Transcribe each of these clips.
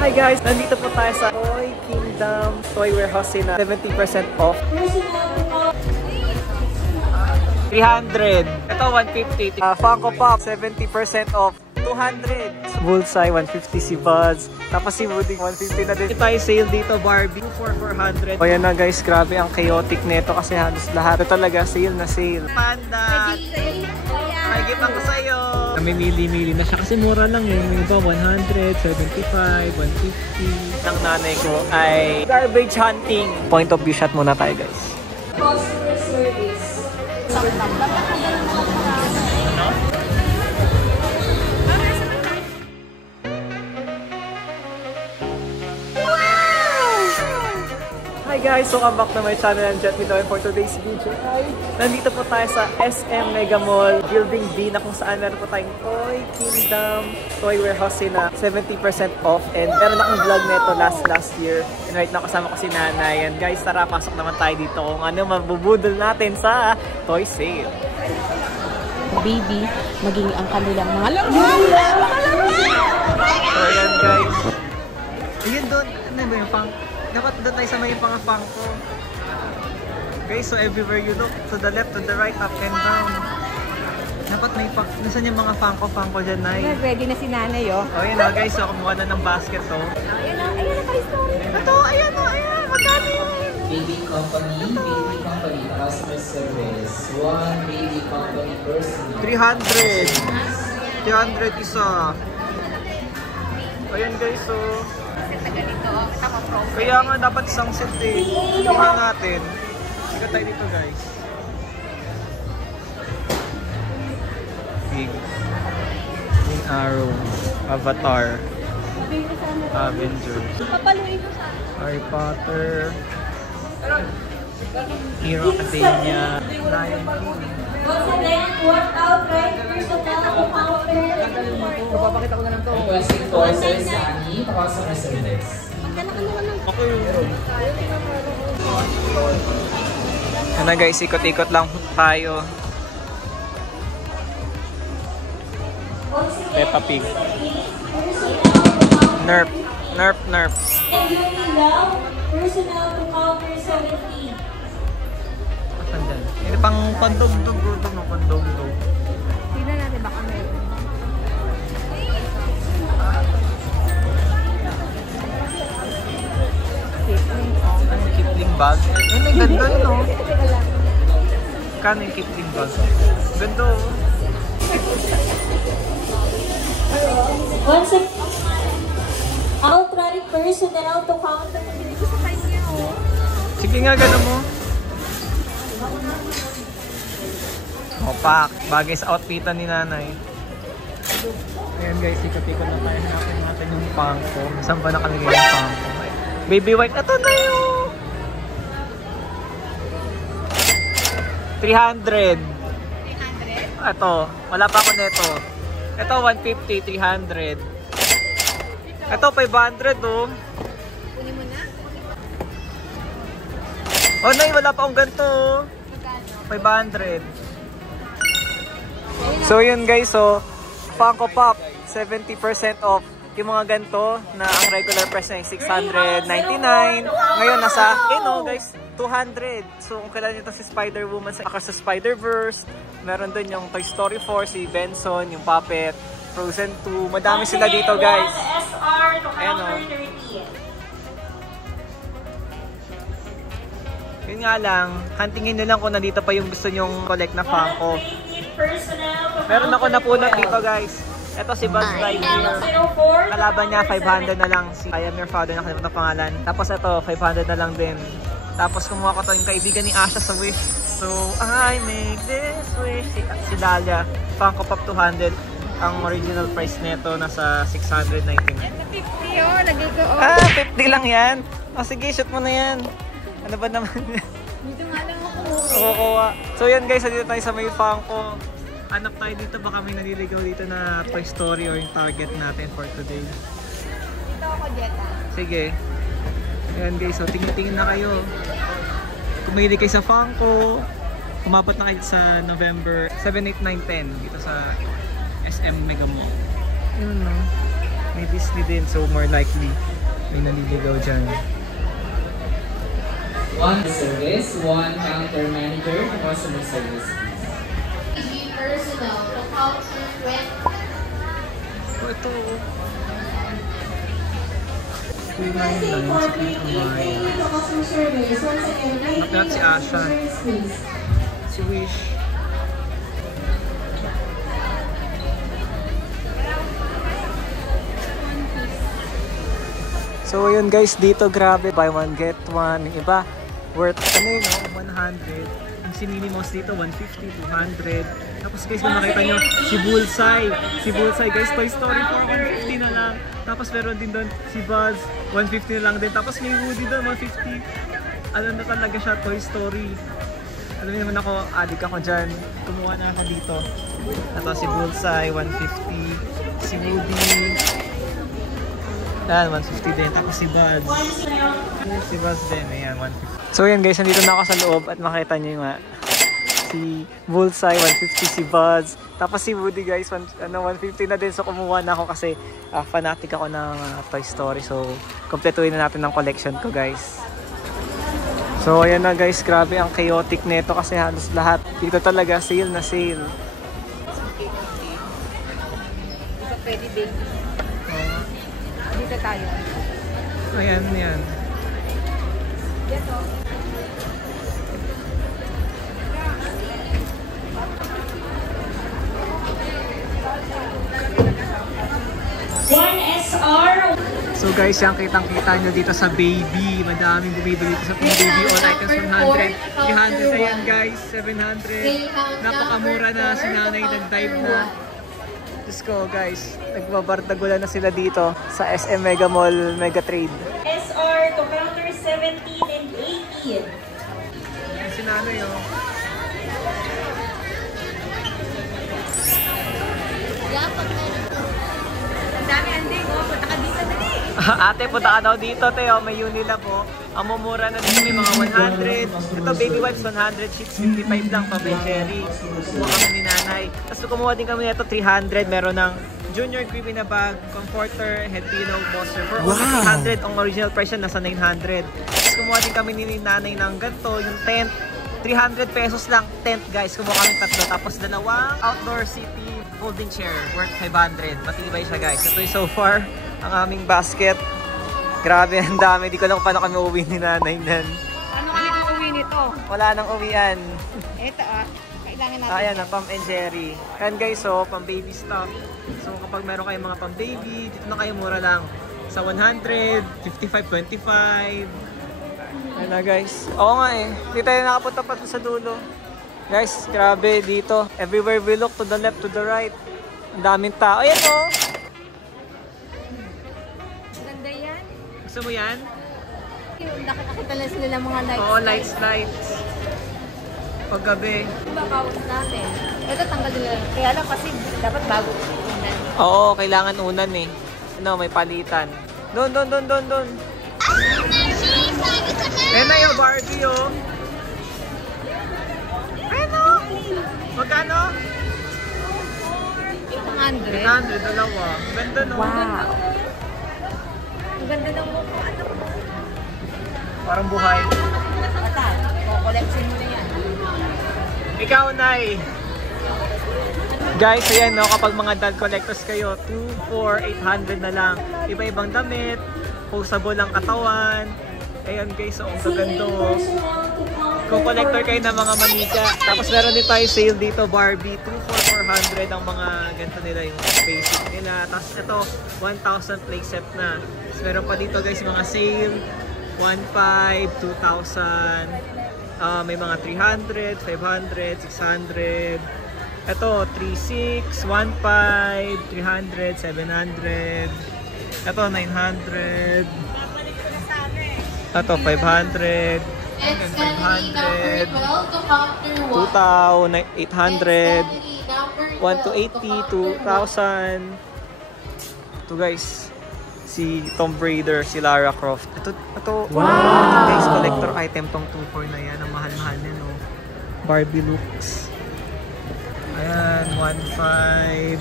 Hi guys! Nandito po tayo sa Toy Kingdom Toy Warehouse na 70% off. 300. Ito 150. Funko Pop 70% off. 200. Bullseye 150 si Buzz. Tapos si Woody 150 na din. Tayo sale dito Barbie 400. O yan na guys, grabe ang chaotic nito kasi halos lahat. Ito talaga sale na sale. Panda! May gift ako sa'yo! Namimili-mili na siya kasi mura lang yun. Yung iba 100, 75, 150. Ang nanay ko ay garbage hunting. Point of view shot muna tayo guys. Customer service. Hi guys! Welcome back to my channel and Jet Minoy. For today's video ay nandito po tayo sa SM Mega Mall Building B na kung saan meron po tayong Toy Kingdom Toy Warehouse na 70% off, and meron akong vlog neto last year, and right now kasama ko si Nanay. And guys, tara, pasok naman tayo dito kung ano mabubudol natin sa toy sale. Baby, maging ang kanilang mga laruan! So ayan guys, ayun doon, ano ba yung pang dapat doon tayo sa may mga Funko. Guys, so everywhere you look, to the left, to the right, up and down. Dapat may nasan yung mga Funko dyan, Nay? Ready na si Nanay, oh. Oh, yun na guys, so kumuha na ng basket, oh. Ayan na kay story. Ito, ayan, oh, ayan, magkano yun? Baby company, customer service. One baby company person. 300 isa. Ayan guys, so Ganito, kaya nga dapat isang set eh. Tingnan natin. Sige tayo dito guys. Big Green Arrow, Avatar, Avengers, papaluin ko sa Harry Potter, Hero Academia, Lion King. Once again, work out right personal counter. Papakita ko na lang to. Requesting for Sir Sunny, customer service. Okay. Yan na guys, ikot-ikot lang tayo. Peppa Pig. Nerf. Personal to counter 17. Asan dyan? Hindi pang pandog-dog. Pandog-dog. Tignan natin baka meron. Ano yung Kipling bag? Ayun, ang ganda yun, oh. Kano yung Kipling bag? Ganda, oh. Once again, outright personal to counter. Sige nga, gano'n mo. Opak, bagay sa outfitan ni Nanay. Ayan guys, ikot-ikot na tayo. Hanapin natin yung Funko. Saan ba nakalagay yung Funko? Baby white, ito na yun! 300. Ito, wala pa ako neto. Ito 150, 300. Ito 500, oh. Kunin mo na. Oh, Nay, wala pa akong ganito, oh. 500. So yun guys, so Funko Pop 70% off. Yung mga ganito na ang regular price na $699, ngayon nasa guys 200. So kung kailan nito si Spider-Woman sa Spider-Verse, meron dun yung Toy Story 4, si Benson, yung Puppet, Frozen 2, madami sila dito guys. Ayan, oh. Yun nga lang, huntingin nyo lang kung nandito pa yung gusto nyong collect na Funko. Meron ako napulot dito guys. Ito si Buzz Lightyear. Kalaban niya 500 na lang. Si I Am Your Father, nakalimutan ang pangalan. Tapos ito 500 na lang din. Tapos kumuha ko to yung kaibigan ni Asha sa Wish. So I make this wish. Si Dahlia, Funko Pop 200. Ang original price nito nasa 699. 50 oh, lagay ko oh. 50 lang yan. O sige, shoot mo na yan. Ano ba naman yan? Dito nga lang ako. Oo. So yan guys, dito tayo sa may Funko. Hanap tayo dito, baka may naliligaw dito na Toy Story or yung target natin for today. Dito ako, Jetta. Sige. Ayan guys, so tingin-tingin na kayo. Kumili kayo sa Funko. Kumabot na kayo sa November 7, 8, 9, 10 dito sa SM Mega Mall. Yun no. May Disney din, so more likely may naliligaw dyan. One service, one counter manager, customer service. Personal, the culture, Oh, ito. 299 si Tito Maya. Naklat si Asha. Si Wish. So yun guys, dito grabe, buy one get one. Yung iba, worth ano yun, 100. Yung si Minnie Mouse dito, 150, 200. Tapos guys, kung nakita nyo, si Bullseye. Si Bullseye guys, Toy Story 4, 150 na lang. Tapos meron din doon si Buzz, 150 na lang din. Tapos may Woody doon, 150. Ano na talaga siya, Toy Story. Alam niyo naman ako, adik ako dyan. Kumuha na ako dito. Ito si Bullseye, 150. Si Woody. Ayan, 150 din. Tapos si Buzz. Si Buzz din, ayan, 150. So yan guys, nandito na ako sa loob at makita nyo yung si Bullseye, 150 si Buzz. Tapos si Woody guys, 150 na din. So kumuha na ako kasi fanatic ako ng Toy Story. So kompletuhin na natin ng collection ko guys. So ayan na guys, grabe ang chaotic nito kasi halos lahat. Dito talaga, sale na sale. Dito pwede din. Dito tayo. Ayan, yan. Dito. So guys, yung kitang-kita nyo dito sa Baby. Madaming bumibili dito sa Baby. All items 100, 300 ayan guys, 700. Napakamura na, si nanay nag-dive na. Diyos ko guys, nagbabardagulan na sila dito sa SM Mega Mall, Mega Trade. SR to counter 17 and 18. Ayan si nanay oh. Ang dami anding, oh. Punta ka dito dali. Ate, punta ka daw dito, Teo. May Unilab po. Ang mumura na dito, may mga 100. Ito, baby wipes, 100 sheets, 55 lang pa by Cherry. Kumuha kami ni nanay. Tapos kumuha din kami nito, 300. Meron ng Junior Creepy na bag, comforter, head pillow, bolster. For only 300, ang original price yan, nasa 900. Tapos kumuha din kami ni nanay ng ganito, yung tent. 300 pesos lang, tent guys. Kumuha kami tatlo. Tapos dalawang outdoor city folding chair, worth 500. Matibay siya guys. Ito yung so far, ang aming basket. Grabe, ang dami. Di ko lang paano kami uuwi ni nanay nan. Ano kami uuwi nito? Wala nang uwian. Ito kailangan natin. Ayan, ang Pam and Jerry. Yan guys, so pang baby stuff. So kapag meron kayong mga pang baby, dito na kayo mura lang. Sa 100, 55, 25. Ayan na guys. Oo nga eh. Hindi tayo nakapunta pa sa dulo. Guys, grabe dito. Everywhere we look, to the left, to the right. Ang daming tao. Ayan o. Ganda yan. Gusto mo yan? Nakakita lang sila ng mga lights. Oo, lights. Pag gabi. Diba bawas natin? Ito tanggal nila. Kaya lang kasi dapat bago unan. Oo, kailangan unan eh. Ano, may palitan. Doon. Ayan na yung Barbie oh. Ano? Magkano? 800. 800, dalawa. Ganda no? Wow. Ang ganda ng mukha. Ano? Parang buhay. Bata, collection mo na yan. Ikaw, Nay. Guys, ayan no, kapag mga doll collectors kayo, 2, 4, 800 na lang. Iba-ibang damit, posable ang katawan. Ayan guys, so, ang gaganda. Kung collector kayo ng mga manika. Tapos meron din tayo sale dito, Barbie. 2 for 400 ang mga ganito nila, yung basic nila. Tapos ito, 1,000 playset na. Tapos meron pa dito guys, mga sale. 1,500, 2,000. May mga 300, 500, 600. Ito, 3,600, 1,500, 300, 700. Ito, 900. Ito, 500. 500. 2,000, 800. 1 to 80, 2,000. Ito guys, si Tomb Raider, si Lara Croft. Ito guys, collector item tong 2,400 na yan. Ang mahal-mahal niya, no? Barbie looks. Ayan, 1,500.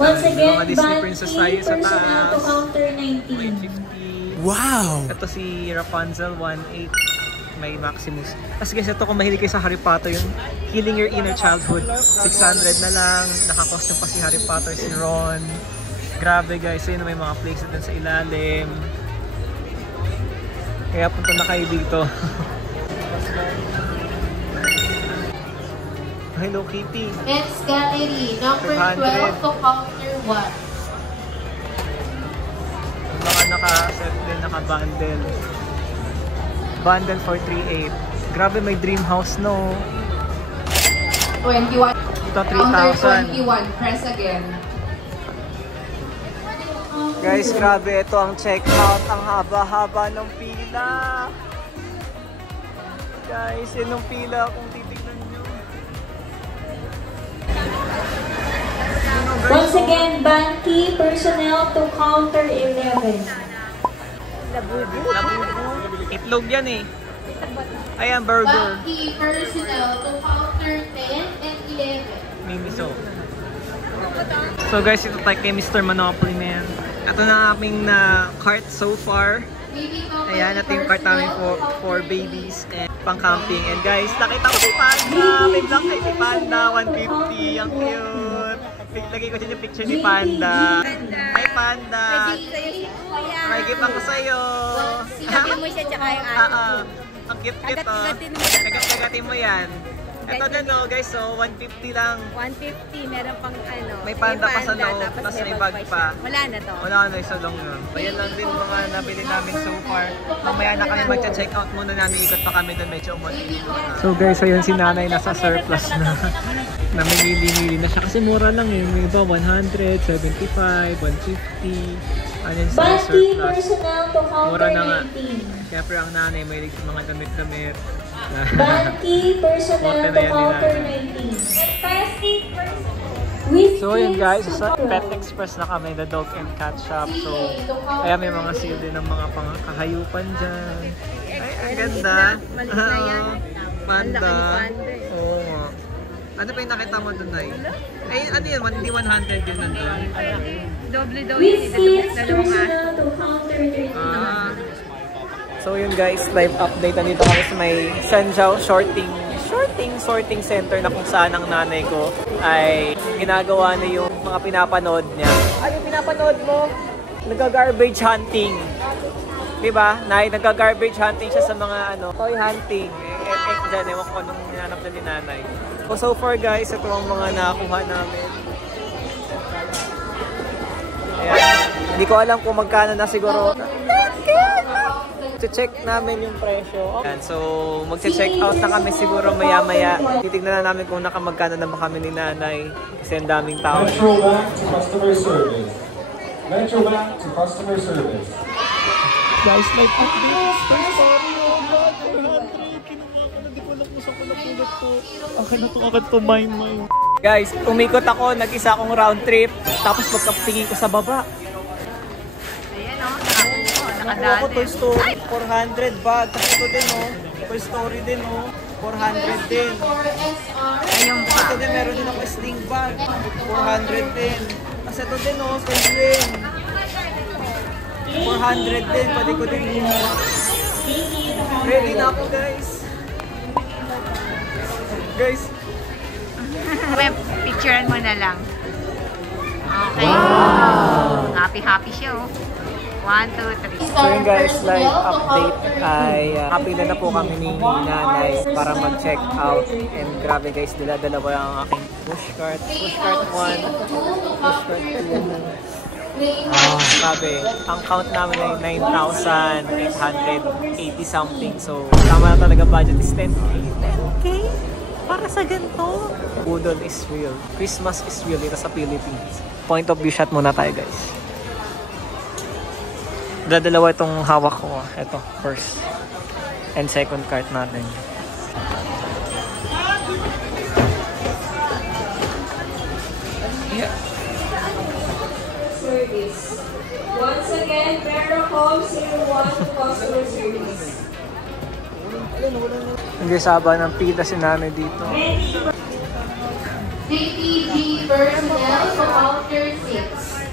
Once again, mga Disney Banky, princess tayo sa personnel to taas. counter May 19. 50. Wow! Ito si Rapunzel, 1.8. May Maximus. Kasi guys, ito kung mahilig kayo sa Harry Potter, yung Healing Your Inner Childhood. 600 na lang. Nakakostume pa si Harry Potter, si Ron. Grabe guys. So yun, may mga places din sa ilalim. Kaya punta na kayo dito. Hello Kitty. Next gallery, number 500. 12 to counter 1. Yung mga naka-set din, naka-bundle. Bundle for 3.8. Grabe, may dream house, no? 21. Ito, Counter 3,000. 21. Press again. Guys, grabe. Ito ang checkout. Ang haba-haba ng pila. Guys, yun ang pila kung titignan nyo. Once again, Banky, personnel to counter 11. Labubu. Itlog yan eh. Ayan, burger. Banky personnel to counter 10 and 11. May miso. So guys, ito tayo kay Mr. Monopoly na yan. Ito na ang aming cart so far. Ayan, ito yung cart namin for babies and pang-camping. And guys, nakita ko si Panda! May vlog kay si Panda, 150. Ang cute! Lagay ko din yung picture ni Panda. Hi Panda! May gift ako sa'yo! Sabi mo siya tsaka yung ate. Ang cute-cute to. Agat-agatin mo. Agat-agatin mo yan. Ito na no guys, so 150 lang. 150, meron pang ano. May panda pa sa loob, tapos may bag pa. Wala na to. Wala na, isa lang yun. Ayan lang din mga nabili namin so far. Mamaya na kami magcha-check out muna namin. Ikot pa kami doon, medyo umatinit na. So guys, ayun si nanay nasa surplus na. Namimili-mili na siya kasi mura lang yun. May iba 100, 75, 150. Ano yung Banky, surplus. personnel to Mura counter na nga. 19. Siyempre ang nanay may mga damit-damit. Banky, personnel to counter 19. So yun guys, sa Pet Express na kami, the dog and cat shop. So, kaya may mga sale din ng mga kahayupan dyan. Ay, ang ganda. Maliit na yan. Panda. Ang laki ni Panda eh. Oo nga. Ano pa yung nakita mo dun, Nay? Ay, ano yun? Hindi 100 yun nandun. Doble daw yun. Whiskey, Dalawang personnel to counter 13. So yun guys, live update. Nandito kami sa may Shenzhou sorting center na kung saan ang nanay ko ay ginagawa na yung mga pinapanood niya. Ay, yung pinapanood mo? Nag-garbage hunting. Diba? Nag-garbage hunting siya sa mga toy hunting. Dyan, ewan ko anong hinanap na ni nanay. So far guys, ito ang mga nakakuha namin. Ayan. Hindi ko alam kung magkano na siguro. Check namin yung presyo. Ayan, so magche-check out na kami siguro maya-maya. Titignan na namin kung nakamagkano na kami ni nanay. Kasi ang daming tao. Metro back to customer service. Metro back to customer service. Guys, live update. Sorry, oh God, 300. Kinuha ko na, di ko alam kung saan ko napulot to. Akin na itong agad to mine. Guys, umikot ako, nag-isa akong round trip. Tapos pagkaptingin ko sa baba. Ayan o, Nakuha ko Toy Story, 400 bag. Tapos ito din Toy Story din 400 din. Ayun pa. Ito din, meron din ako sling bag, 400 din. Tapos ito din penguin. 400 din, pwede ko din kumuha. Ready na ako guys. Guys. Picturean mo na lang. Okay. Wow! Happy siya oh. 1, 2, 3. So yun guys, live update ay happy na po kami ni nanay para mag-check out. And grabe guys, dala-dalawa ang aking pushcart. Pushcart 1, pushcart 2. Grabe. Ang count namin ay 9,880 something. So tama na talaga, budget is 10K. 10K? Para sa ganito? Budol is real. Christmas is real dito sa Philippines. Point of view shot muna tayo guys. Dalawa itong hawak ko. Ito, first and second cart natin. Yeah. Service. Once again, Veracom 01 customer service. Hindi saba ng pila si nanay dito. JTG personnel to counter 6.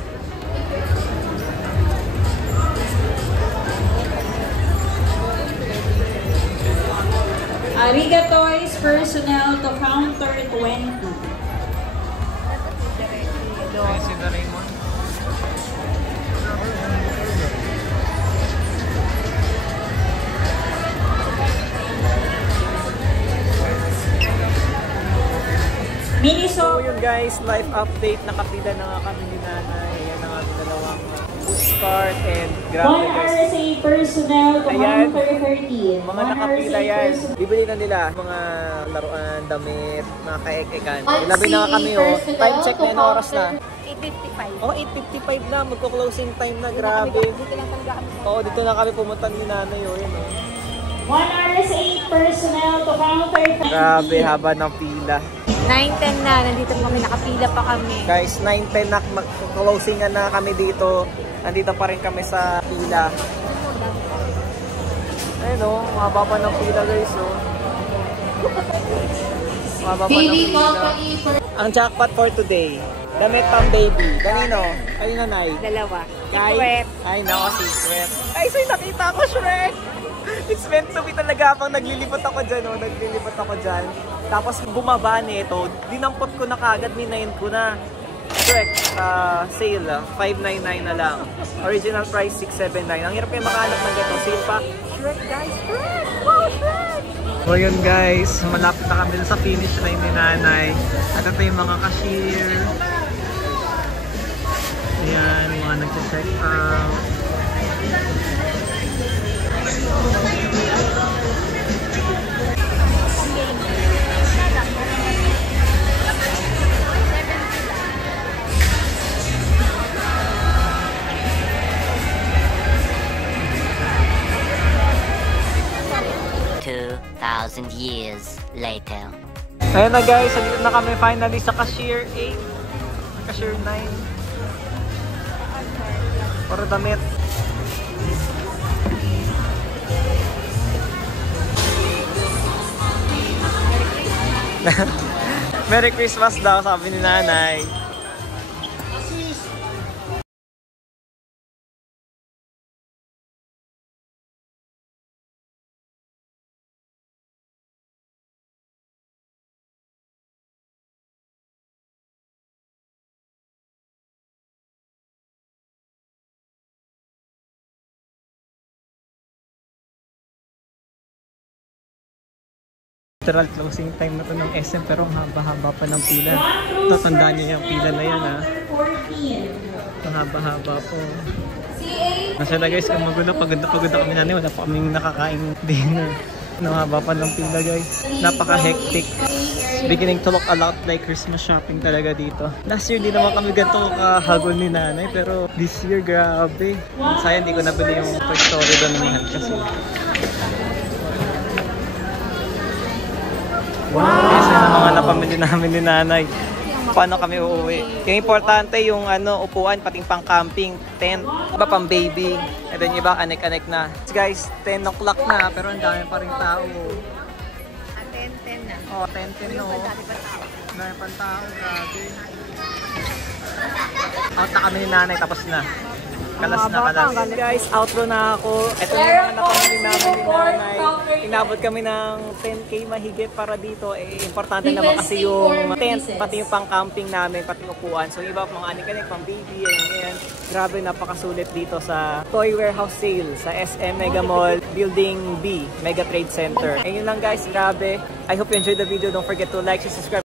Arigatoys personnel to counter 20. Ayun si Raymond. Miniso. So yun guys, live update. Nakapila na nga kami ni Nanay. Ayan ang aming dalawang push cart and grabe 1 guys. RSA personnel to Ayan. counter 13. Mga nakapila yan. Bibili na nila mga laruan, damit, mga kaek-ekan. Ilabi na nga kami oh. Time check na yung oras na. 8:55. Oh, 8:55 na. Magko-closing time na. Grabe. Oo, dito na kami pumunta ni Nanay oh. Yun, oh. 1 RSA personnel to counter 20. Grabe, haba ng pila. 9:10 na, nandito kami, nakapila pa kami. Guys, 9:10 na mag-closing na kami dito. Nandito pa rin kami sa pila. Ayun oh, mahaba pa ng pila guys oh. Mahaba pa ng pila. Ang jackpot for today, damit pang baby. Kanino? Ay nanay. Dalawa. Kay? Ay nako, secret. Ay, so nakita ko Shrek. It's meant to be talaga habang naglilipot ako dyan oh. Naglilipot ako dyan. Tapos bumaba nito, dinampot ko na kagad, minayin ko na. Shrek, sale, 599 na lang. Original price, 679. Ang hirap yung makahanap ng gato. Sale pa. Shrek guys, Shrek! Wow, Shrek! So yun guys, malapit na kami sa finish line ni Nanay. At ito yung mga cashier. Ayan, mga nag-check out. 2,000 years later. Ayun na guys, nandito na kami finally sa cashier 8. Cashier 9. Para damit. Merry Christmas daw, sabi ni Nanay. Literal closing time na to ng SM pero ang haba-haba pa ng pila. Tatandaan niyo yung pila na yan ha. Ang haba-haba po. Nasa na guys, kung magulo, pagod na kami Nanay. Wala pa kaming nakakain dinner. Ang haba pa ng pila guys. Napaka-hectic. Beginning to look a lot like Christmas shopping talaga dito. Last year di naman kami ganito kahagol ni Nanay pero this year grabe. Sayang di ko nabili yung Toy Story doon naman kasi. Wow! Kasi yung mga napamili namin ni Nanay. Paano kami uuwi? Yung importante yung upuan, pating pang camping, tent, iba pang baby. And then iba connect na. Guys, 10 o'clock na pero ang dami pa rin tao. 10:10 na. Oh, 10 no. Dami pang tao, grabe. Out na kami ni Nanay, tapos na. Kalas na kalas. Guys, outro na ako. Ito yung mga napamili namin ni Nanay. Inabot kami ng 10K mahigit para dito. Importante naman kasi yung tent, pati yung pang-camping namin, pati upuan. So iba mga anik-anik, pang baby, ayan. Grabe, napakasulit dito sa Toy Warehouse Sale sa SM Mega Mall, Building B, Mega Trade Center. And yun lang guys, grabe. I hope you enjoyed the video. Don't forget to like, share, subscribe.